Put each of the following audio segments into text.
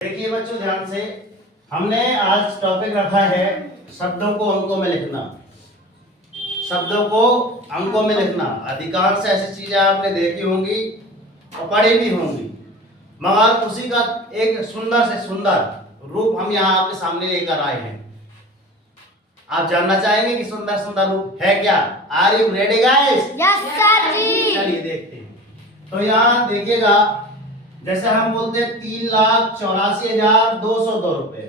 देखिए बच्चों ध्यान से, हमने आज टॉपिक रखा है शब्दों को अंकों में लिखना। शब्दों को अंकों में लिखना अधिकांश ऐसी चीजें आपने देखी होंगी और पढ़ी भी होंगी, मगर उसी का एक सुंदर से सुंदर रूप हम यहाँ आपके सामने लेकर आए हैं। आप जानना चाहेंगे कि सुंदर सुंदर रूप है क्या? Are you ready guys? Yes sir जी। चलिए देखते हैं। तो यहाँ देखिएगा, जैसे हम बोलते हैं 3,84,202 रुपए,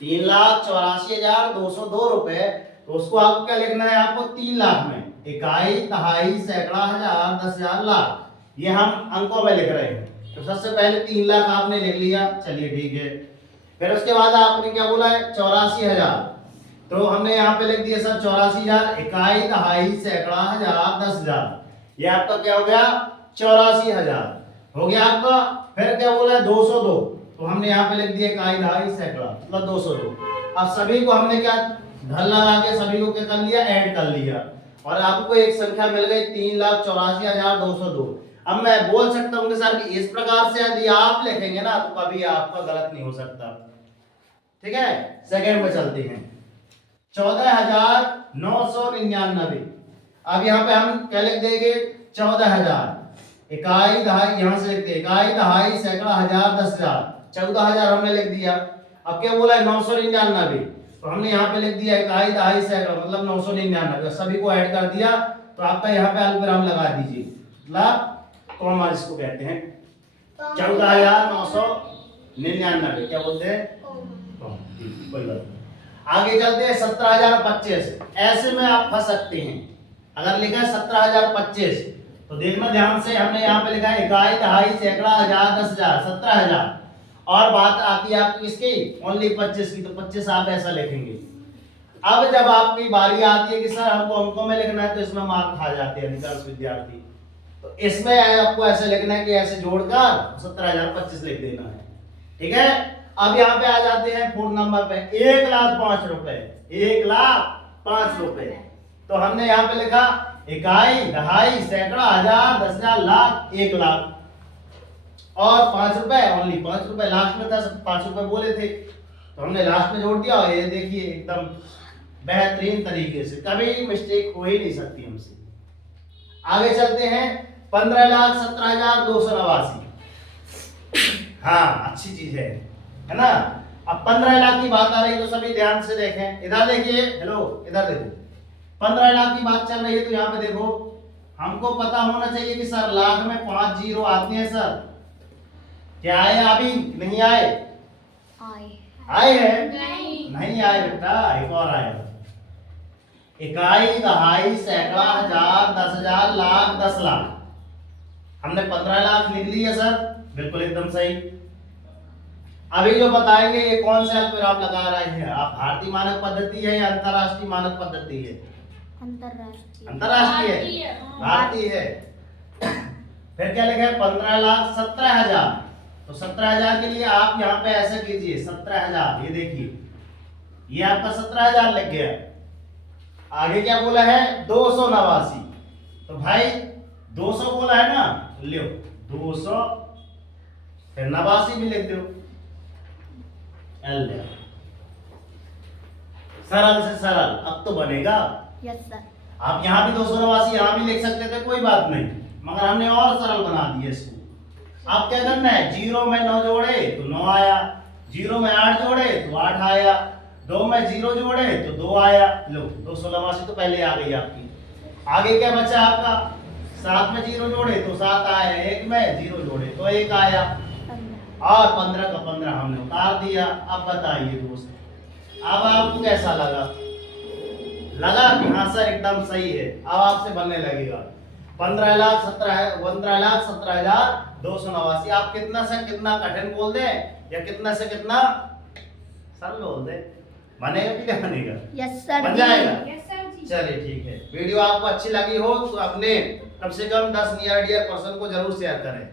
3,84,202 रुपए, तो उसको आपको क्या लिखना है? आपको 3 लाख में इकाई, दहाई, सैकड़ा, हजार, 10,000, लाख, ये हम अंकों में लिख रहे हैं। तो सबसे पहले 3 लाख आपने लिख लिया, चलिए ठीक है। फिर उसके बाद आपने क्या बोला है? 84,000, तो हमने यहाँ पे लिख दिया सर 84,000, इकाई, दहाई, सैकड़ा, हजार, 10,000, ये आपका क्या हो गया? 84,000 हो गया आपका। फिर क्या बोला है? 202, तो हमने यहाँ पे लिख दिया इकाई, दहाई, सैकड़ा, मतलब 202। अब सभी को हमने क्या धन लगा के सभी को क्या कर लिया? ऐड कर लिया, और आपको एक संख्या मिल गई 3,84,202। अब मैं बोल सकता हूँ कि सर कि इस प्रकार से यदि आप लिखेंगे ना तो कभी आपका गलत नहीं हो सकता। ठीक है, सेकंड में चलते हैं। 14,999। अब यहाँ पे हम क्या लिख देंगे? 14,000, इकाई, दहाई, यहाँ से लिखते हैं इकाई, दहाई, सैकड़ा, हजार, 10,000, 14,000 हमने लिख दिया। अब क्या बोला है? 999, तो हमने यहाँ पे लिख दिया इकाई, दहाई, सैकड़ा, मतलब 999, सभी को ऐड कर दिया। तो आपका यहाँ पे अल्पविराम लगा दीजिए, मतलब कॉमा इसको कहते हैं। 14,999 क्या बोलते हैं? कोई बात नहीं। आगे चलते हैं 17,025। ऐसे में आप फंस सकते हैं। अगर लिखा है 17,025, तो देखना ध्यान से, हमने यहाँ पे लिखा है इकाई, दहाई, सैकड़ा, हजार, 10,000, 17,000, और बात आती है आपकी इसकी ओनली 25 की, तो 25 आप ऐसा लिखेंगे। अब जब आपकी बारी आती है कि सर हमको अंकों में लिखना है, तो इसमें मार्क खा जाते हैं अधिकांश विद्यार्थी। तो इसमें आपको ऐसे लिखना है कि ऐसे जोड़कर 17,025 लिख देना है। ठीक है, अब यहाँ पे आ जाते हैं फोर्थ नंबर पे, 1,05,000 रुपए, 1,05,000 रुपए। तो हमने यहाँ पे लिखा इकाई, दहाई, सैकड़ा, हजार, 10,000, लाख, 1 लाख, और 5 रुपए, ओनली 5 रुपए लास्ट में था, 5 रुपए बोले थे, तो हमने लास्ट में जोड़ दिया। और ये देखिए एकदम बेहतरीन तरीके से, कभी मिस्टेक हो ही नहीं सकती हमसे। आगे चलते हैं 15,17,289। हाँ, अच्छी चीज है ना। अब 15 लाख की बात आ रही है, तो सभी ध्यान से देखें, इधर देखिए, हेलो इधर देखो, 15 लाख की बात चल रही है। तो यहाँ पे देखो, हमको पता होना चाहिए कि सर लाख में 5 जीरो आते हैं सर, क्या आए? अभी नहीं आए? आए हैं? नहीं आए बेटा, एक और आएगा। इकाई, दहाई, सैकड़ा, हजार, 10,000, लाख, 10 लाख, हमने 15 लाख लिख लिया सर, बिल्कुल एकदम सही। अभी जो बताएंगे ये कौन से अल्पविराम लगा रहे हैं आप? भारतीय मानक पद्धति है या अंतरराष्ट्रीय मानक पद्धति है? अंतरराष्ट्रीय है, भारतीय है। फिर क्या लिखा है? 15,17,000, तो 17,000 के लिए आप यहाँ पे ऐसे कीजिए 17,000, ये देखिए ये आपका 17,000 लग गया। आगे क्या बोला है? 289, तो भाई 200 बोला है ना, लियो 200, फिर 89 भी लिख दो, सरल से सरल। अब तो बनेगा। Yes sir. आप यहाँ भी 289 यहाँ भी लिख सकते थे, कोई बात नहीं, मगर हमने और सरल बना दिया इसको। आप क्या करना है? 0 में 9 जोड़े तो 9 आया, 0 में 8 जोड़े तो 8 आया, 2 में 0 जोड़े तो 2 आया। लो 289 तो पहले आ गई आपकी। आगे क्या बचा आपका? 7 में 0 जोड़े तो 7 आया, 1 में 0 जोड़े तो 1 आया, और 15 का 15 हमने उतार दिया। अब बताइए दोस्त, अब आपको कैसा लगा? लगा कि हाँ सर एकदम सही है। अब आपसे बनने लगेगा 15,17,289। आप कितना से कितना कठिन बोल दें या कितना से कितना सरल बोल दें, बनेगा कि नहीं बनेगा? Yes sir. बन जाएगा। यस सर जी। चलिए ठीक है, वीडियो आपको अच्छी लगी हो तो अपने कम से कम 10 नियर डियर पर्सन को जरूर शेयर करें।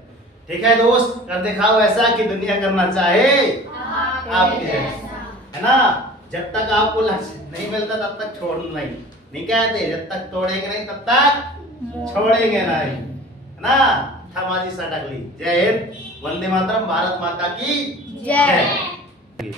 ठीक है दोस्त, कर दिखाओ ऐसा कि दुनिया करना चाहे आपके जैसा, है ना। जब तक आपको लक्ष्य नहीं मिलता तब तक छोड़ना नहीं कहते, जब तक तोड़ेंगे नहीं तब तक छोड़ेंगे नहीं, है ना। था माझी सटकली। जय हिंद, वंदे मातरम, भारत माता की जय। जय।